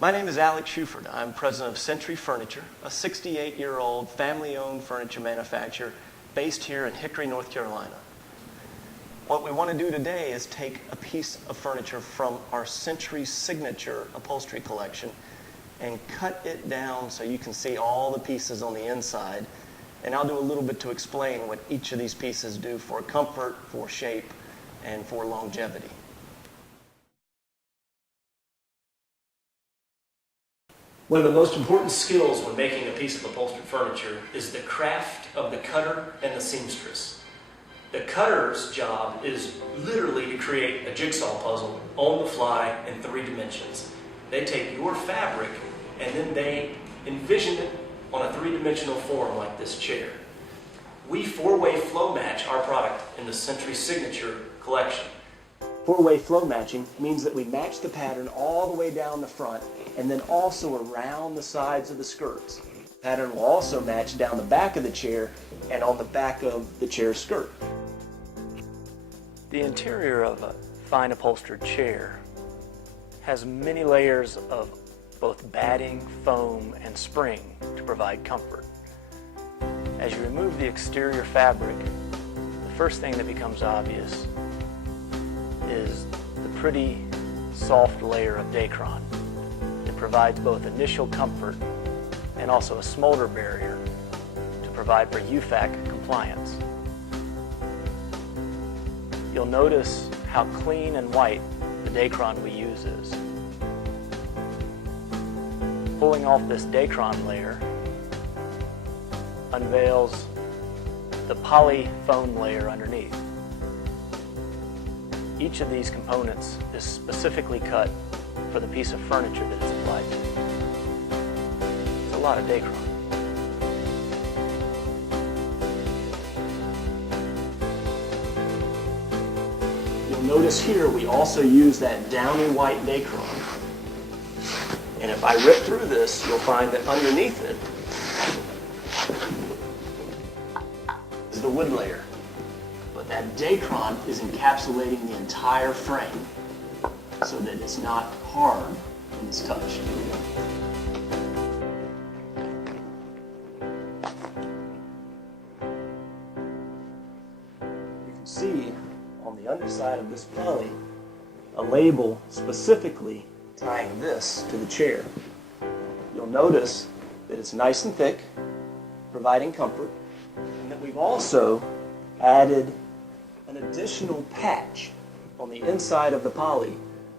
My name is Alex Shuford. I'm president of Century Furniture, a 68-year-old family-owned furniture manufacturer based here in Hickory, North Carolina. What we want to do today is take a piece of furniture from our Century Signature upholstery collection and cut it down so you can see all the pieces on the inside. And I'll do a little bit to explain what each of these pieces do for comfort, for shape, and for longevity. One of the most important skills when making a piece of upholstered furniture is the craft of the cutter and the seamstress. The cutter's job is literally to create a jigsaw puzzle on the fly in 3 dimensions. They take your fabric and then they envision it on a 3-dimensional form like this chair. We 4-way flow match our product in the Century Signature collection. 4-way flow matching means that we match the pattern all the way down the front and then also around the sides of the skirts. The pattern will also match down the back of the chair and on the back of the chair skirt. The interior of a fine upholstered chair has many layers of both batting, foam, and spring to provide comfort. As you remove the exterior fabric, the first thing that becomes obvious is the pretty soft layer of Dacron. It provides both initial comfort and also a smolder barrier to provide for UFAC compliance. You'll notice how clean and white the Dacron we use is. Pulling off this Dacron layer unveils the poly foam layer underneath. Each of these components is specifically cut for the piece of furniture that it's applied to. It's a lot of Dacron. You'll notice here we also use that downy white Dacron. And if I rip through this, you'll find that underneath it is the wood layer. But that Dacron is encapsulating the entire frame so that it's not hard when it's touched. You can see on the underside of this poly a label specifically tying this to the chair. You'll notice that it's nice and thick, providing comfort, and that we've also added an additional patch on the inside of the poly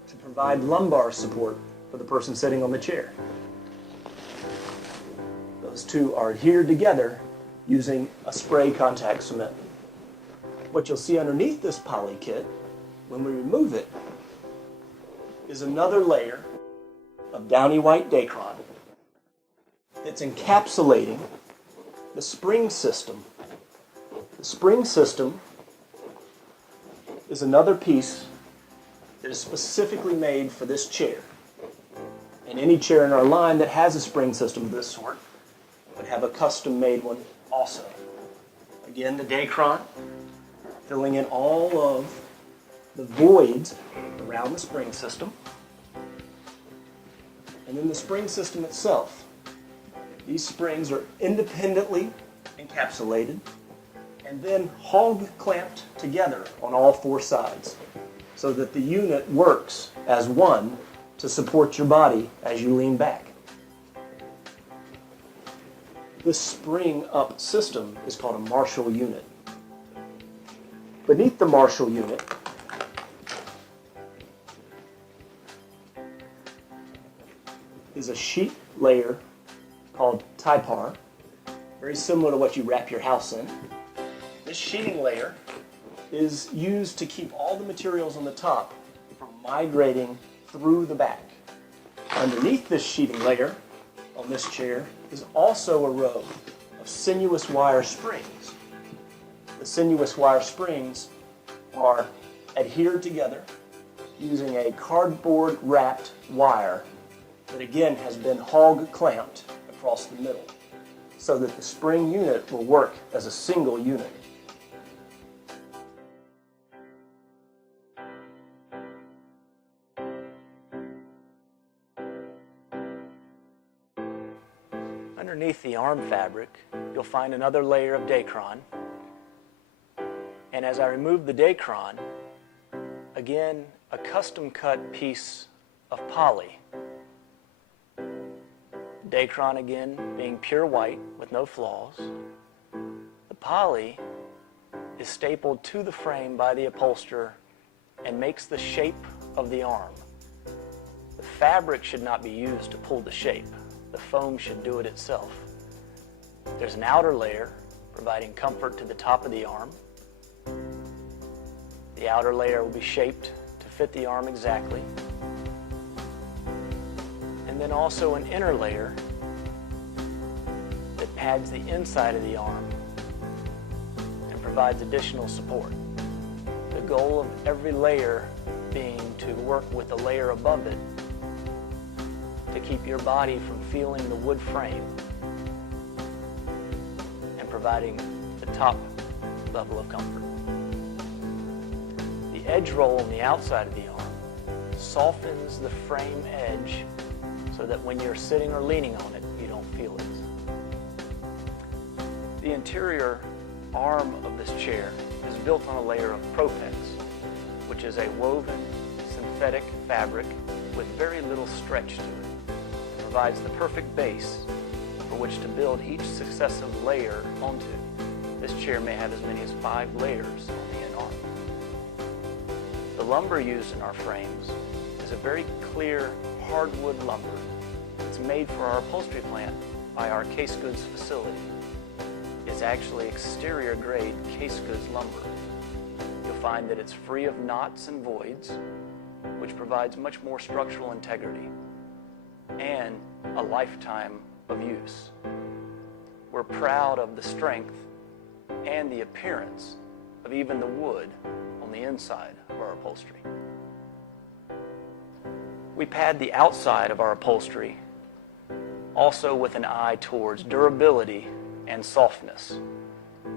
to provide lumbar support for the person sitting on the chair. Those two are adhered together using a spray contact cement. What you'll see underneath this poly kit, when we remove it, is another layer of downy white Dacron that's encapsulating the spring system. The spring system is another piece that is specifically made for this chair. And any chair in our line that has a spring system of this sort would have a custom-made one also. Again, the Dacron filling in all of the voids around the spring system. And then the spring system itself. These springs are independently encapsulated and then hog clamped together on all 4 sides so that the unit works as one to support your body as you lean back. This spring up system is called a Marshall unit. Beneath the Marshall unit is a sheet layer called Typar, very similar to what you wrap your house in. This sheeting layer is used to keep all the materials on the top from migrating through the back. Underneath this sheeting layer on this chair is also a row of sinuous wire springs. The sinuous wire springs are adhered together using a cardboard wrapped wire that again has been hog clamped across the middle so that the spring unit will work as a single unit. Underneath the arm fabric, you'll find another layer of Dacron. And as I remove the Dacron, again, a custom cut piece of poly. Dacron again being pure white with no flaws. The poly is stapled to the frame by the upholsterer and makes the shape of the arm. The fabric should not be used to pull the shape. The foam should do it itself. There's an outer layer providing comfort to the top of the arm. The outer layer will be shaped to fit the arm exactly. And then also an inner layer that pads the inside of the arm and provides additional support. The goal of every layer being to work with the layer above it to keep your body from feeling the wood frame and providing the top level of comfort. The edge roll on the outside of the arm softens the frame edge so that when you're sitting or leaning on it, you don't feel it. The interior arm of this chair is built on a layer of Propex, which is a woven synthetic fabric with very little stretch to it. It provides the perfect base for which to build each successive layer onto. This chair may have as many as 5 layers on the end arm. The lumber used in our frames is a very clear hardwood lumber. It's made for our upholstery plant by our case goods facility. It's actually exterior grade case goods lumber. You'll find that it's free of knots and voids, which provides much more structural integrity and a lifetime of use. We're proud of the strength and the appearance of even the wood on the inside of our upholstery. We pad the outside of our upholstery also with an eye towards durability and softness.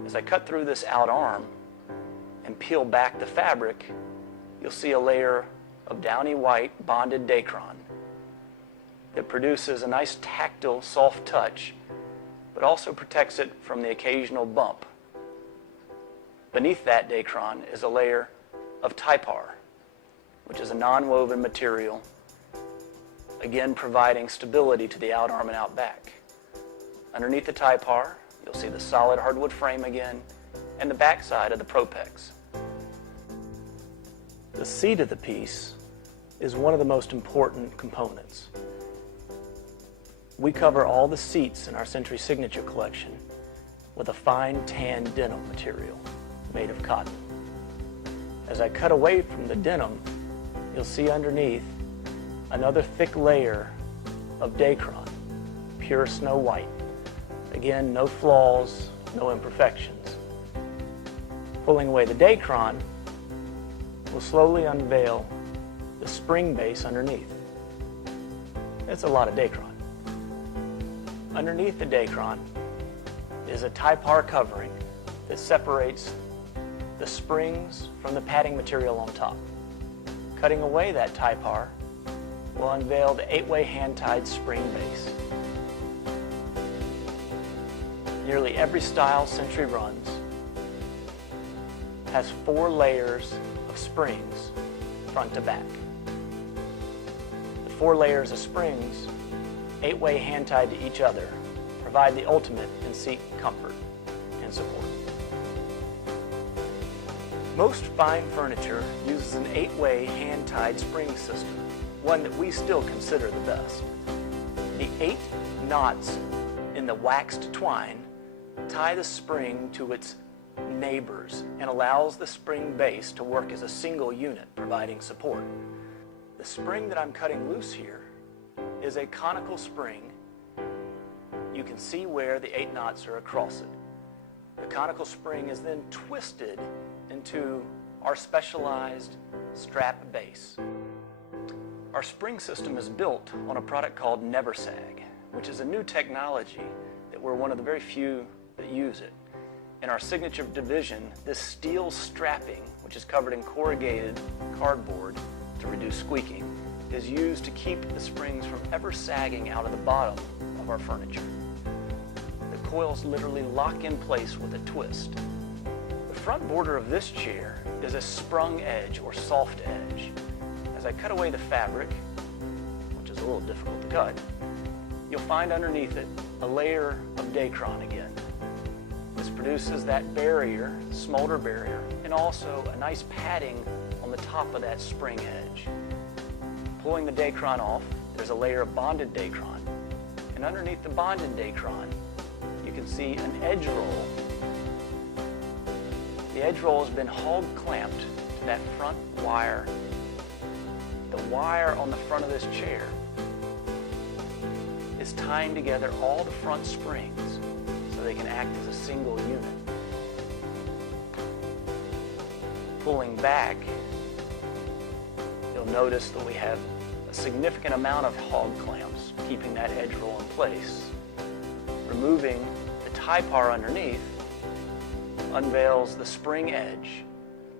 As I cut through this out arm and peel back the fabric, you'll see a layer of downy white bonded Dacron that produces a nice tactile, soft touch, but also protects it from the occasional bump. Beneath that Dacron is a layer of Typar, which is a non-woven material, again providing stability to the outarm and out back. Underneath the Typar, you'll see the solid hardwood frame again and the backside of the Propex. The seat of the piece is one of the most important components. We cover all the seats in our Century Signature collection with a fine tan denim material made of cotton. As I cut away from the denim, you'll see underneath another thick layer of Dacron, pure snow white. Again, no flaws, no imperfections. Pulling away the Dacron will slowly unveil the spring base underneath. It's a lot of Dacron. Underneath the Dacron is a Typar covering that separates the springs from the padding material on top. Cutting away that Typar will unveil the 8-way hand-tied spring base. Nearly every style Century runs has 4 layers of springs front to back. The 4 layers of springs, 8-way hand-tied to each other, provide the ultimate in seat comfort and support. Most fine furniture uses an 8-way hand-tied spring system, one that we still consider the best. The 8 knots in the waxed twine tie the spring to its neighbors and allows the spring base to work as a single unit, providing support. The spring that I'm cutting loose here is a conical spring. You can see where the 8 knots are across it. The conical spring is then twisted into our specialized strap base. Our spring system is built on a product called Never Sag, which is a new technology that we're one of the very few that use it. In our Signature division, this steel strapping, which is covered in corrugated cardboard to reduce squeaking, is used to keep the springs from ever sagging out of the bottom of our furniture. coils literally lock in place with a twist. The front border of this chair is a sprung edge or soft edge. As I cut away the fabric, which is a little difficult to cut, you'll find underneath it a layer of Dacron again. This produces that barrier, smolder barrier, and also a nice padding on the top of that spring edge. Pulling the Dacron off, there's a layer of bonded Dacron, and underneath the bonded Dacron, you can see an edge roll. The edge roll has been hog clamped to that front wire. The wire on the front of this chair is tying together all the front springs so they can act as a single unit. Pulling back, you'll notice that we have a significant amount of hog clamps keeping that edge roll in place. Removing the tie bar underneath unveils the spring edge.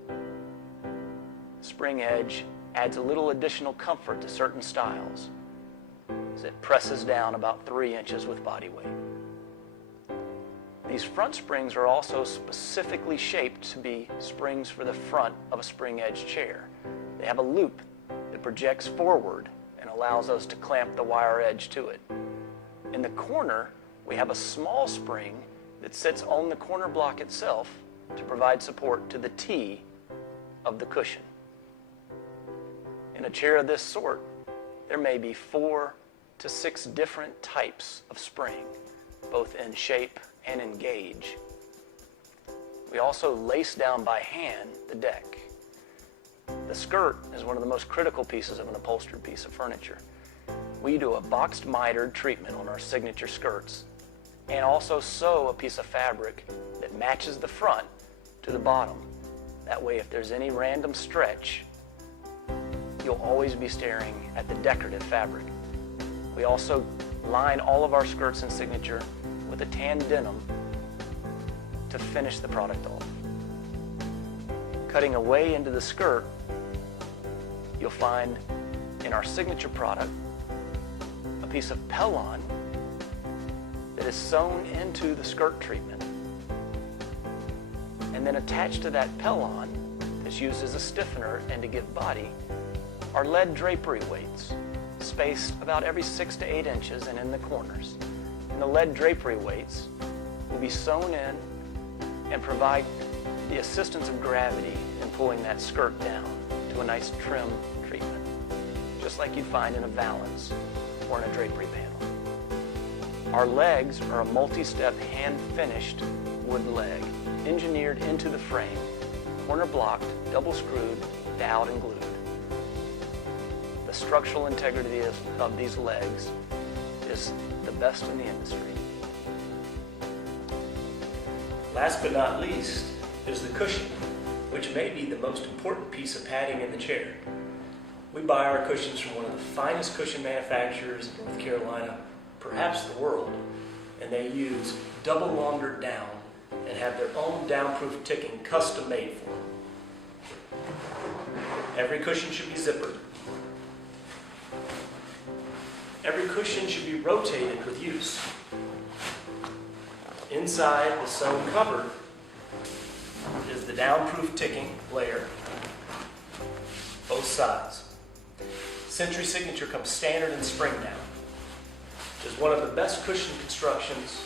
The spring edge adds a little additional comfort to certain styles as it presses down about 3 inches with body weight. These front springs are also specifically shaped to be springs for the front of a spring edge chair. They have a loop that projects forward and allows us to clamp the wire edge to it. In the corner, we have a small spring that sits on the corner block itself to provide support to the T of the cushion. In a chair of this sort, there may be 4 to 6 different types of spring, both in shape and in gauge. We also lace down by hand the deck. The skirt is one of the most critical pieces of an upholstered piece of furniture. We do a boxed mitered treatment on our signature skirts and also sew a piece of fabric that matches the front to the bottom. That way, if there's any random stretch, you'll always be staring at the decorative fabric. We also line all of our skirts in signature with a tan denim to finish the product off. Cutting away into the skirt, you'll find in our signature product a piece of pellon that is sewn into the skirt treatment. And then attached to that pellon, that's used as a stiffener and to give body, are lead drapery weights, spaced about every 6 to 8 inches and in the corners. And the lead drapery weights will be sewn in and provide the assistance of gravity in pulling that skirt down to a nice trim treatment, just like you'd find in a valance or in a drapery panel. Our legs are a multi-step hand-finished wood leg, engineered into the frame, corner blocked, double screwed, doweled, and glued. The structural integrity of these legs is the best in the industry. Last but not least is the cushion, which may be the most important piece of padding in the chair. We buy our cushions from one of the finest cushion manufacturers in North Carolina, perhaps the world, and they use double laundered down and have their own downproof ticking custom made for them. Every cushion should be zippered. Every cushion should be rotated with use. Inside the sewn cover is the downproof ticking layer, both sides. Century Signature comes standard in spring down, which is one of the best cushion constructions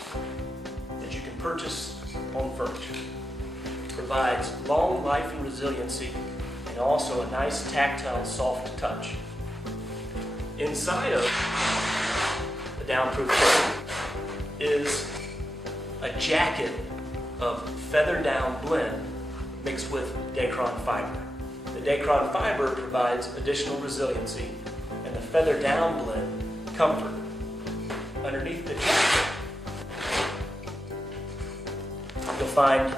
that you can purchase on furniture. It provides long life and resiliency and also a nice tactile soft touch. Inside of the downproof ticking is a jacket of feather down blend mixed with Dacron fiber. The Dacron fiber provides additional resiliency and the feather down blend comfort. Underneath the jacket, you'll find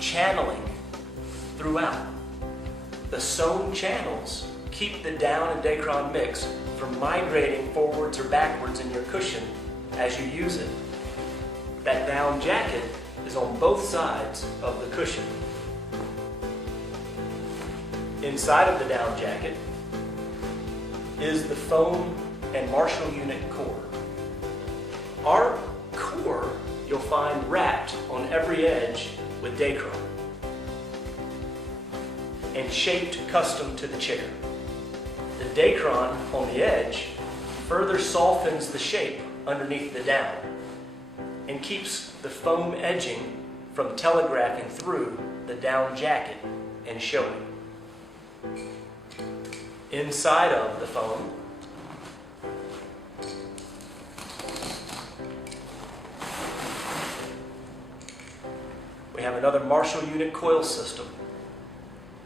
channeling throughout. The sewn channels keep the down and Dacron mix from migrating forwards or backwards in your cushion as you use it. That down jacket is on both sides of the cushion. Inside of the down jacket is the foam and Marshall unit core. Our core you'll find wrapped on every edge with Dacron and shaped custom to the chair. The Dacron on the edge further softens the shape underneath the down and keeps the foam edging from telegraphing through the down jacket and showing. Inside of the foam, we have another Marshall unit coil system,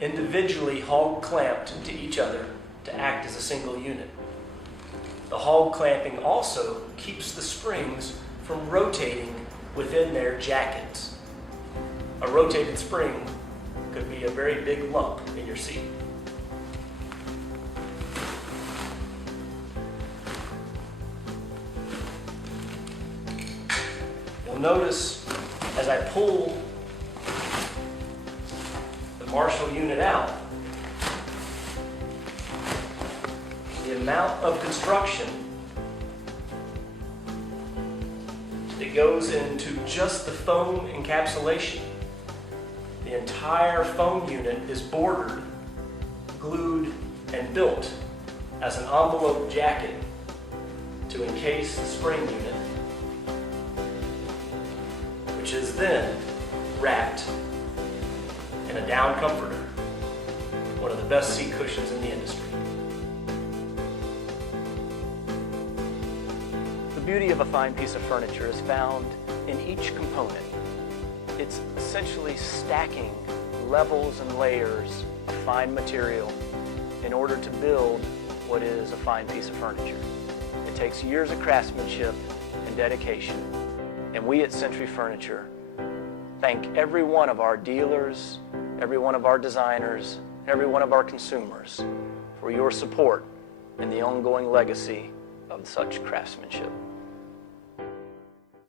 individually hog clamped to each other to act as a single unit. The hog clamping also keeps the springs from rotating within their jackets. A rotated spring could be a very big lump in your seat. You'll notice as I pull the Marshall unit out, the amount of construction that goes into just the foam encapsulation. The entire foam unit is bordered, glued, and built as an envelope jacket to encase the spring unit, which is then wrapped in a down comforter, one of the best seat cushions in the industry. The beauty of a fine piece of furniture is found in each component. It's essentially stacking levels and layers of fine material in order to build what is a fine piece of furniture. It takes years of craftsmanship and dedication, and we at Century Furniture thank every one of our dealers, every one of our designers, every one of our consumers for your support and the ongoing legacy of such craftsmanship.